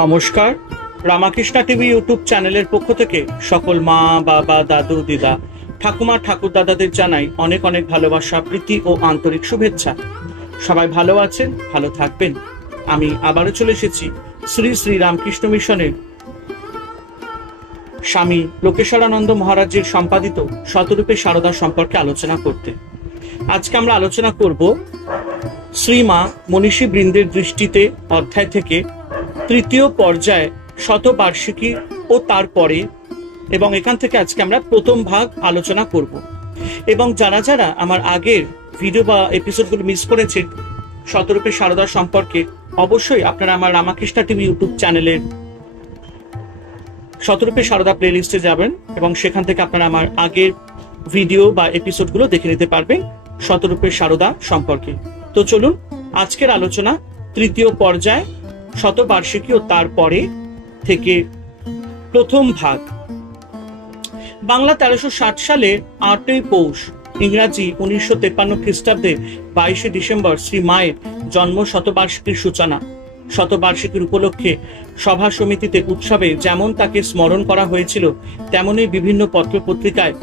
নমস্কার, Ramakrishna TV YouTube চ্যানেলের পক্ষ থেকে সকল মা, বাবা, দাদু, দিদা, ঠাকুমা, ঠাকুর দাদাদের জানাই অনেক অনেক ভালোবাসা, প্রীতি ও আন্তরিক শুভেচ্ছা। সবাই ভালো আছেন, ভালো থাকবেন। আমি আবারও চলে এসেছি শ্রী শ্রী রামকৃষ্ণ মিশনের স্বামী লোকেশ্বরানন্দ মহারাজের সম্পাদিত শতরূপে সারদা সম্পর্কে আলোচনা করতে। আজকে আমরা আলোচনা করব শ্রীমা মনীষী বৃন্দের দৃষ্টিতে অধ্যায় থেকে তৃতীয় পর্যায়ে শতবার্ষিকী ও তারপরে, এবং এখান থেকে আজকে আমরা প্রথম ভাগ আলোচনা করব। এবং যারা যারা আমার আগের ভিডিও বা এপিসোডগুলো মিস করেছেন শতরূপে সারদা সম্পর্কে, অবশ্যই আপনারা আমার রামাকৃষ্ণা টিভি ইউটিউব চ্যানেলের শতরূপে সারদা প্লেলিস্টে যাবেন এবং সেখান থেকে আপনারা আমার আগের ভিডিও বা এপিসোডগুলো দেখে নিতে পারবেন শতরূপে সারদা সম্পর্কে। তো চলুন আজকের আলোচনা তৃতীয় পর্যায় শতবার্ষিকী ও তারপরে থেকে প্রথম ভাগ। বাংলা 1360 সালে 8ই পৌষ, ইংরাজি 1953 খ্রিস্টাব্দে 22শে ডিসেম্বর শ্রী মায়ের জন্ম শতবার্ষিকীর সূচনা। শতবার্ষিকীর উপলক্ষে সভা সমিতিতে উৎসবে যেমন তাকে স্মরণ করা হয়েছিল, তেমনই বিভিন্ন পত্র পত্রিকায়,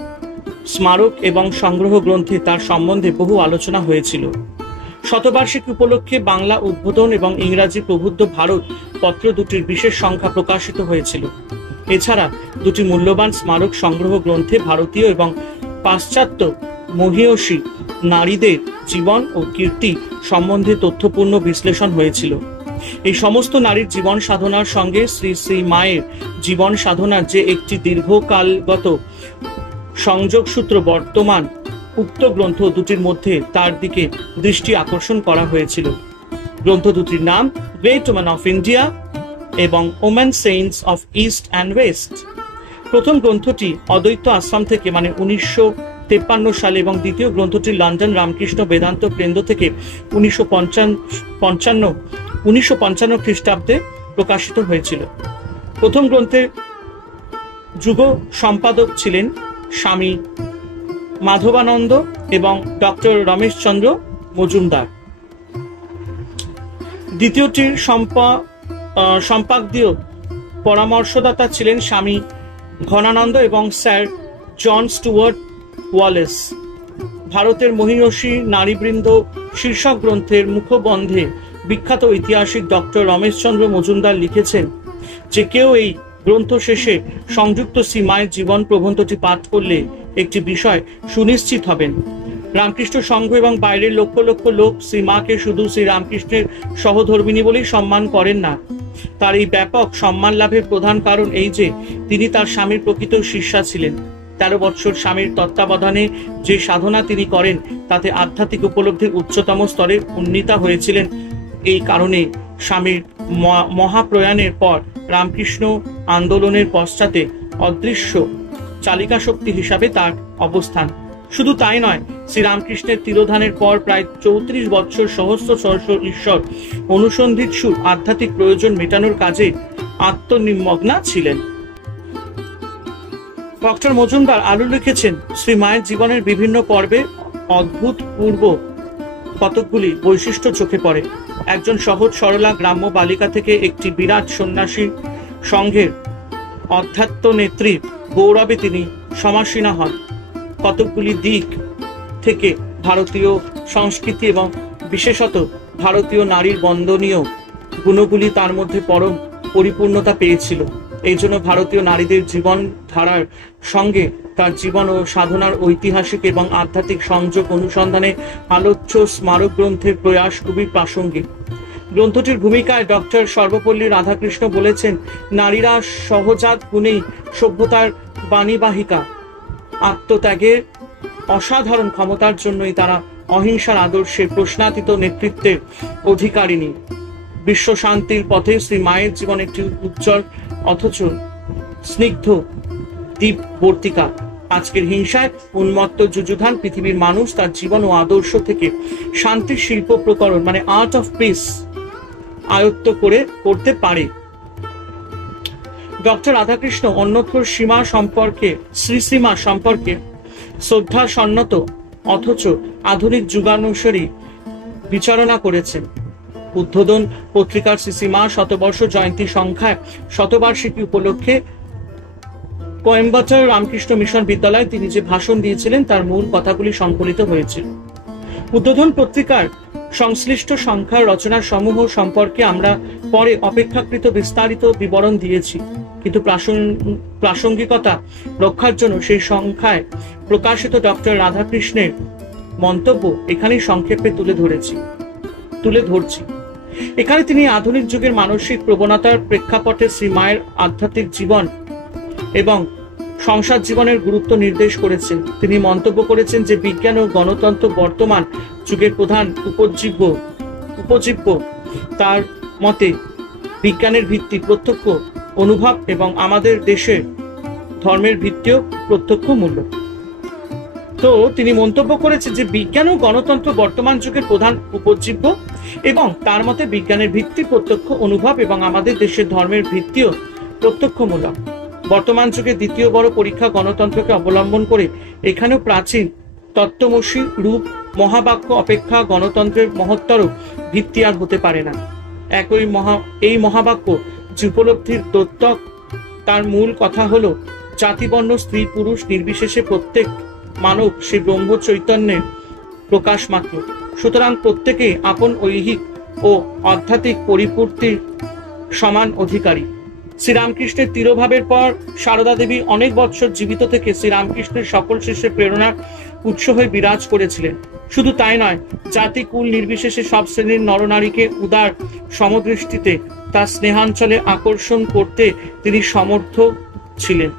স্মারক এবং সংগ্রহ গ্রন্থে তার সম্বন্ধে বহু আলোচনা হয়েছিল। শতবার্ষিকী উপলক্ষে বাংলা উদ্বোধন এবং ইংরাজি প্রবুদ্ধ ভারত পত্র দুটির বিশেষ সংখ্যা প্রকাশিত হয়েছিল। এছাড়া দুটি মূল্যবান স্মারক সংগ্রহ গ্রন্থে ভারতীয় এবং পাশ্চাত্য মহীয়সী নারীদের জীবন ও কীর্তি সম্বন্ধে তথ্যপূর্ণ বিশ্লেষণ হয়েছিল। এই সমস্ত নারীর জীবন সাধনার সঙ্গে শ্রী শ্রী মায়ের জীবন সাধনার যে একটি দীর্ঘকালগত সংযোগ সূত্র বর্তমান উক্ত গ্রন্থ দুটির মধ্যে তার দিকে দৃষ্টি আকর্ষণ করা হয়েছিল। গ্রন্থ দুটির নাম গ্রেট ওম্যান অফ ইন্ডিয়া এবং woman saints of east and West. প্রথম গ্রন্থটি অদ্বৈত আশ্রম থেকে মানে 1953 সালে এবং দ্বিতীয় গ্রন্থটি লন্ডন রামকৃষ্ণ বেদান্ত কেন্দ্র থেকে 1955 খ্রিস্টাব্দে প্রকাশিত হয়েছিল। প্রথম গ্রন্থের যুগ সম্পাদক ছিলেন স্বামী মাধবানন্দ এবং ডক্টর রমেশচন্দ্র মজুমদার। দ্বিতীয়টির সম্পাদকীয় পরামর্শদাতা ছিলেন স্বামী ঘনানন্দ এবং স্যার জন স্টুয়ার্ট ওয়ালেস। ভারতের মহীয়সী নারীবৃন্দ শীর্ষক গ্রন্থের মুখবন্ধে বিখ্যাত ঐতিহাসিক ডক্টর রমেশচন্দ্র মজুমদার লিখেছেন যে কেউ এই গ্রন্থ শেষে সংযুক্ত শ্রী মায়ের জীবন প্রবন্ধটি পাঠ করলে একটি বিষয় সুনিশ্চিত হবেন। রামকৃষ্ণ সংঘ এবং বাইরের লক্ষ লক্ষ লোক শ্রী মাকে শুধু শ্রী রামকৃষ্ণের সহধর্মিণী বলেই সম্মান করেন না। তার এই ব্যাপক সম্মান লাভের প্রধান কারণ এই যে তিনি তার স্বামীর প্রকৃত শিষ্যা ছিলেন। 13 বৎসর স্বামীর তত্ত্বাবধানে যে সাধনা তিনি করেন তাতে আধ্যাত্মিক উপলব্ধির উচ্চতম স্তরে উন্নীতা হয়েছিলেন। এই কারণে স্বামীর মহাপ্রয়াণের পর রামকৃষ্ণ আন্দোলনের পশ্চাতে অদৃশ্য চালিকা শক্তি হিসাবে তার অবস্থান। শুধু তাই নয়, শ্রীরামকৃষ্ণের তিরোধানের পর প্রায় 34 বৎসর সহস্র সহস্র ঈশ্বর অনুসন্ধিৎসুর আধ্যাত্মিক প্রয়োজন মেটানোর কাজে আত্মনিমগ্না ছিলেন। ডক্টর মজুমদার আরো লিখেছেন, শ্রী মায়ের জীবনের বিভিন্ন পর্বে অভূতপূর্ব কতকগুলি বৈশিষ্ট্য চোখে পড়ে। একজন সহজ সরলা গ্রাম্য বালিকা থেকে একটি বিরাট সন্ন্যাসী সংঘের অধ্যাত্ম নেত্রী গৌরবে তিনি সমাসীনা হন। কতকগুলি দিক থেকে ভারতীয় সংস্কৃতি এবং বিশেষত ভারতীয় নারীর বন্দনীয় গুণগুলি তার মধ্যে পরম পরিপূর্ণতা পেয়েছিল। এই জন্য ভারতীয় নারীদের জীবন ধারার সঙ্গে তার জীবন ও সাধনার ঐতিহাসিক এবং আধ্যাত্মিক সংযোগ অনুসন্ধানে আলোচ্য স্মারক গ্রন্থের প্রয়াস খুবই প্রাসঙ্গিক। গ্রন্থটির ভূমিকায় ডক্টর সর্বপল্লী রাধাকৃষ্ণ বলেছেন, নারীরা সহজাত গুণেই সভ্যতার বাণীবাহিকা। আত্মত্যাগের অসাধারণ ক্ষমতার জন্যই তারা অহিংসার আদর্শের প্রশ্নাতীত নেতৃত্বের অধিকারিণী। বিশ্ব শান্তির পথে শ্রী মায়ের জীবন একটি উজ্জ্বল অথচ স্নিগ্ধ দ্বীপবর্তিকা। আজকের হিংসায় উন্মত্ত যুযুধান পৃথিবীর মানুষ তার জীবন ও আদর্শ থেকে শান্তির শিল্প প্রকরণ মানে আর্ট অফ পিস আয়ত্ত করতে পারে। ডক্টর রাধাকৃষ্ণ অন্যত্র সীমা সম্পর্কে শ্রীসীমা সম্পর্কে শ্রদ্ধা সন্নত অথচ আধুনিক যুগানুসারী বিচারণা করেছেন। উদ্বোধন পত্রিকার শ্রীমা শতবর্ষ জয়ন্তী সংখ্যায় শতবার্ষিকী উপলক্ষে কোয়েম্বাটোর রামকৃষ্ণ মিশন বিদ্যালয়ে তিনি যে ভাষণ দিয়েছিলেন তার মূল কথাগুলি সংকলিত হয়েছিল। উদ্বোধন পত্রিকার সংশ্লিষ্ট সংখ্যার রচনা সমূহ সম্পর্কে আমরা পরে অপেক্ষাকৃত বিস্তারিত বিবরণ দিয়েছি, কিন্তু প্রাসঙ্গিকতা রক্ষার জন্য সেই সংখ্যায় প্রকাশিত ডক্টর রাধাকৃষ্ণের মন্তব্য এখানে সংক্ষেপে তুলে ধরছি। এখানে তিনি আধুনিক যুগের মানসিক প্রবণতার প্রেক্ষাপটে শ্রীমায়ের আধ্যাত্মিক জীবন এবং সংসার জীবনের গুরুত্ব নির্দেশ করেছেন। তিনি মন্তব্য করেছেন যে বিজ্ঞান ও গণতন্ত্র বর্তমান যুগের প্রধান উপজীব্য। তার মতে বিজ্ঞানের ভিত্তি প্রত্যক্ষ অনুভব এবং আমাদের দেশের ধর্মের ভিত্তিও প্রত্যক্ষ মূল্য। তো তিনি মন্তব্য করেছেন যে বিজ্ঞান ও গণতন্ত্র বর্তমান যুগের প্রধান উপজীব্য এবং তার মতে বিজ্ঞানের ভিত্তি প্রত্যক্ষ অনুভব এবং আমাদের দেশের ধর্মের ভিত্তিও প্রত্যক্ষমূলক। বর্তমান যুগে দ্বিতীয় বড় পরীক্ষা গণতন্ত্রকে অবলম্বন করে এখানেও প্রাচীন তত্ত্বমসী রূপ মহাবাক্য অপেক্ষা গণতন্ত্রের মহত্তর ভিত্তি আর হতে পারে না। এই মহাবাক্য যে উপলব্ধির দ্যোতক, তার মূল কথা হলো জাতিবর্ণ স্ত্রী পুরুষ নির্বিশেষে প্রত্যেক মানব সেই ব্রহ্ম চৈতন্যের প্রকাশ মাত্র। সুতরাং প্রত্যেকেই আপন ঐহিক ও আধ্যাত্মিক পরিপূর্তির সমান অধিকারী। শ্রীরামকৃষ্ণের তিরোভাবের পর সারদা দেবী অনেক বৎসর জীবিত থেকে শ্রীরামকৃষ্ণের সকল শিষ্যের প্রেরণার উৎস হয়ে বিরাজ করেছিলেন। শুধু তাই নয়, জাতি কুল নির্বিশেষে সব শ্রেণীর নরনারীকে উদার সমদৃষ্টিতে তার স্নেহাঞ্চলে আকর্ষণ করতে তিনি সমর্থ ছিলেন।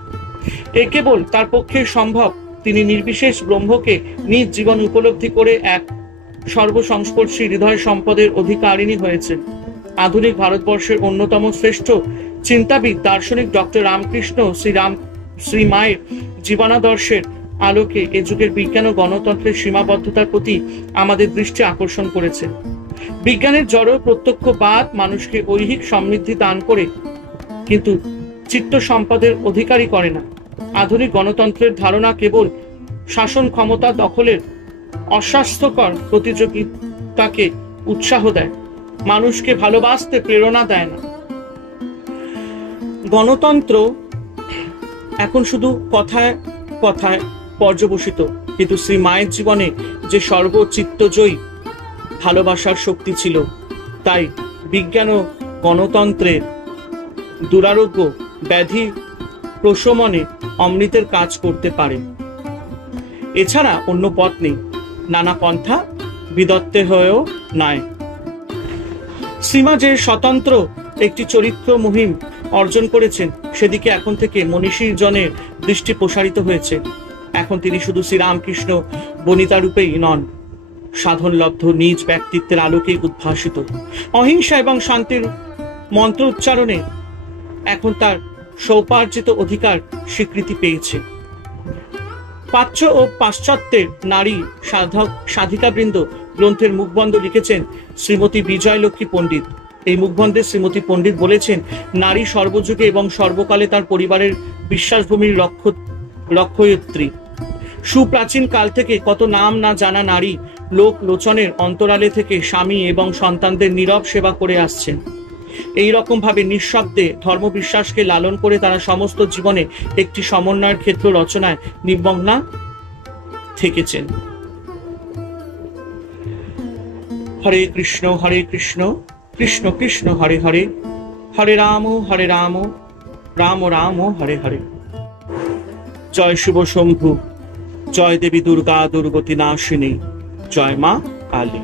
এ কেবল তার পক্ষে সম্ভব। তিনি নির্বিশেষ ব্রহ্মকে নিজ জীবন উপলব্ধি করে এক সর্বসংস্পর্শী হৃদয় সম্পদের অধিকারিণী হয়েছেন। আধুনিক ভারতবর্ষের অন্যতম শ্রেষ্ঠ চিন্তাবিদ দার্শনিক ডক্টর রামকৃষ্ণ শ্রীমায়ের জীবনাদর্শের আলোকে এ যুগের বিজ্ঞান ও গণতন্ত্রের সীমাবদ্ধতার প্রতি আমাদের দৃষ্টি আকর্ষণ করেছেন। বিজ্ঞানের জড় প্রত্যক্ষবাদ মানুষকে ঐহিক সমৃদ্ধি দান করে, কিন্তু চিত্ত সম্পদের অধিকারী করে না। আধুনিক গণতন্ত্রের ধারণা কেবল শাসন ক্ষমতা দখলের অস্বাস্থ্যকর প্রতিযোগিতাকে উৎসাহ দেয়, মানুষকে ভালোবাসতে প্রেরণা দেয় না। গণতন্ত্র এখন শুধু কথায় কথায় পর্যবসিত, কিন্তু শ্রী মায়ের জীবনে যে সর্বচিত্তজয়ী ভালোবাসার শক্তি ছিল, তাই বিজ্ঞান ও গণতন্ত্রের দুরারোগ্য ব্যাধি প্রশমনে অমৃতের কাজ করতে পারে। এছাড়া অন্য পথ নেই, নানা পন্থা বিদত্তে হয়েও নয়। শ্রীমা যে স্বতন্ত্র একটি চরিত্র মুহিম অর্জন করেছেন, সেদিকে এখন থেকে মনীষী জনের দৃষ্টি প্রসারিত হয়েছে। এখন তিনি শুধু শ্রীরামকৃষ্ণ বনিতা রূপেই নন, সাধনলব্ধ নিজ ব্যক্তিত্বের আলোকে উদ্ভাসিত। অহিংসা এবং শান্তির মন্ত্র উচ্চারণে এখন তার সৌপার্জিত অধিকার স্বীকৃতি পেয়েছে। প্রাচ্য ও পাশ্চাত্যের নারী সাধিকাবৃন্দ গ্রন্থের মুখবন্ধ লিখেছেন শ্রীমতী বিজয়লক্ষ্মী পণ্ডিত। এই মুখবন্ধে শ্রীমতী পণ্ডিত বলেছেন, নারী সর্বযুগে এবং সর্বকালে তার পরিবারের বিশ্বাসভূমির লক্ষ্যয়ত্রী। সুপ্রাচীন কাল থেকে কত নাম না জানা নারী লোক লোচনের অন্তরালে থেকে স্বামী এবং সন্তানদের নীরব সেবা করে আসছেন। এই রকম ভাবে নিঃশব্দে ধর্মবিশ্বাসকে লালন করে তারা সমস্ত জীবনে একটি সমন্বয়ের ক্ষেত্র রচনায় নিমগ্না থেকেছেন। হরে কৃষ্ণ কৃষ্ণ কৃষ্ণ হরে হরে, হরে রাম রাম রাম হরে হরে। জয় শিব শম্ভু, জয় দেবী দুর্গা দুর্গতি নাশিনী, জয় মা কালী।